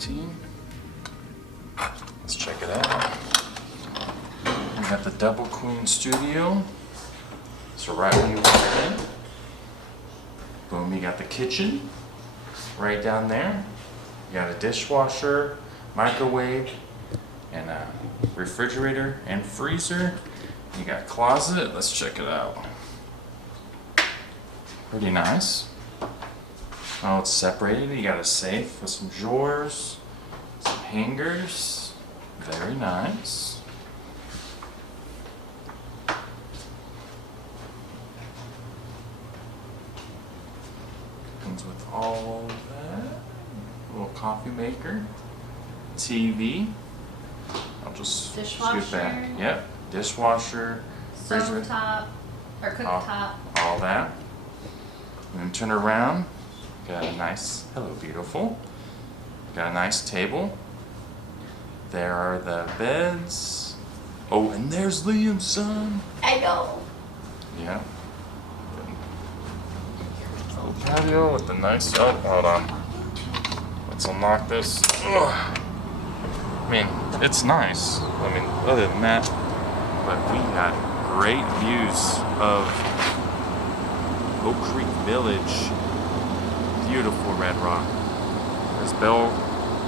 2018. Let's check it out. We have the double queen studio. So right when you walk in, boom, you got the kitchen right down there. You got a dishwasher, microwave, and a refrigerator and freezer. You got a closet. Let's check it out. Pretty nice. Oh, it's separated. You got a safe with some drawers, some hangers. Very nice. Comes with all that. Little coffee maker, TV. I'll just scoot back. Yep. Dishwasher. Stove top or cooktop. All that. And then turn around. Got a nice, hello beautiful. Got a nice table. There are the beds. Oh, and there's Liam's son. I know. Yeah. Little patio with the nice, oh, hold on. Let's unlock this. Ugh. I mean, it's nice. I mean, other than that, but we got great views of Oak Creek Village. Beautiful red rock. There's Bell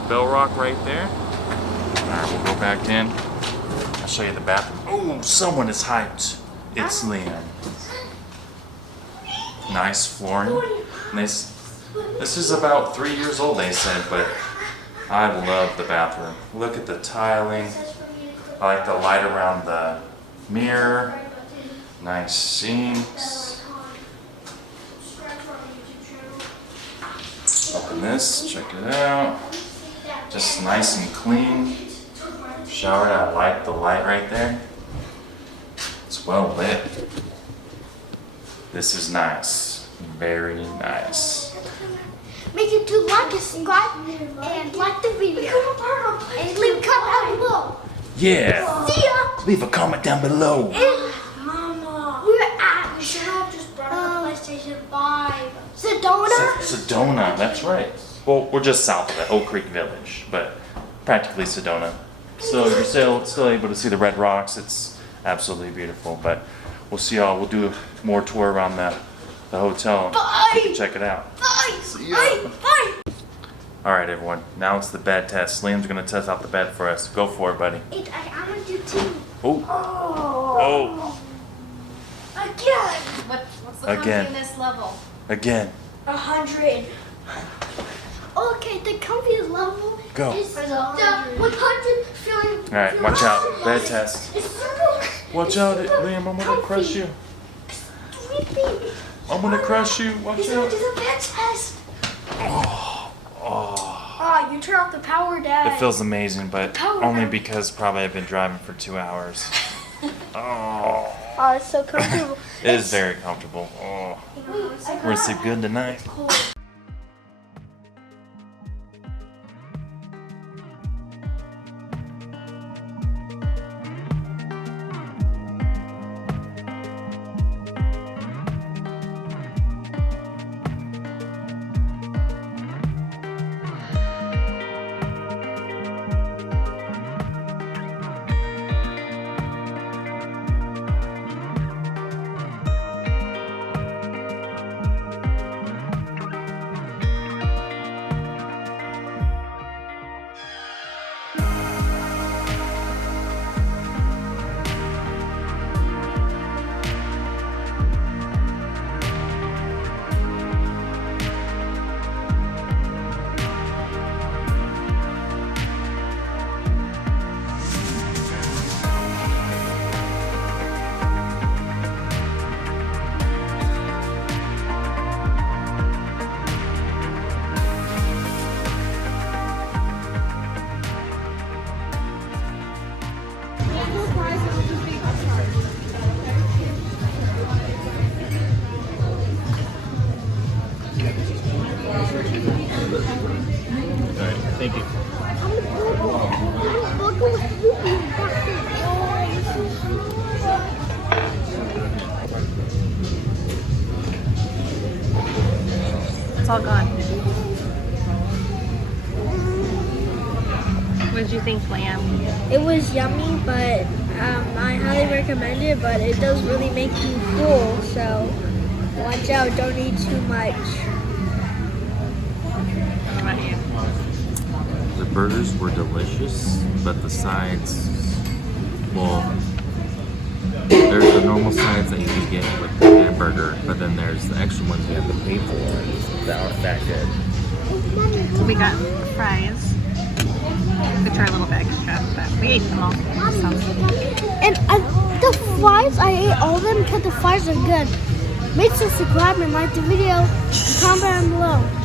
Rock right there. Alright, we'll go back in. I'll show you the bathroom. Oh, someone is hyped. It's Liam. Nice flooring. Nice. This is about 3 years old, they said, but I love the bathroom. Look at the tiling. I like the light around the mirror. Nice sinks. Open this, check it out. Just nice and clean. Showered, I like the light right there. It's well lit. This is nice. Very nice. Make sure to like and subscribe and like the video. And leave a comment down below. Yeah. See ya. Leave a comment down below. Mama, we're at. We should have just brought up PlayStation 5. Sedona? Sedona, that's right. Well, we're just south of it, Oak Creek Village, but practically Sedona. So you're still able to see the red rocks. It's absolutely beautiful. But we'll see y'all. We'll do more tour around the hotel. Bye. Check it out. Bye. See ya. Bye. All right, everyone. Now it's the bed test. Liam's gonna test out the bed for us. Go for it, buddy. I want to do two. Oh. Oh. Again. What's the Again. comfiness level? Again. 100. Okay, the comfiest level Go. is the 100 feeling. All right, watch out. Bed test. It's super. Watch out, Liam. I'm gonna crush you. Sleeping. I'm gonna crush you. Watch He's gonna out. do the bed test. Oh. Ah, you turn off the power, Dad. It feels amazing, but Power only nap. because probably I've been driving for 2 hours. Oh. Oh, it's so comfortable. It is very comfortable. Oh. We're gonna sleep good tonight. Thank you. It's all gone. What did you think, Lamb? It was yummy, but I highly recommend it, but it does really make you full, so watch out, don't eat too much. What about you? The burgers were delicious, but the sides, well, there's the normal sides that you can get with the hamburger, but then there's the extra ones you have to pay for. That aren't that good. We got fries, which are a little bit extra, but we ate them all. So. And the fries, I ate all of them because the fries are good. Make sure to subscribe and like the video, comment down below.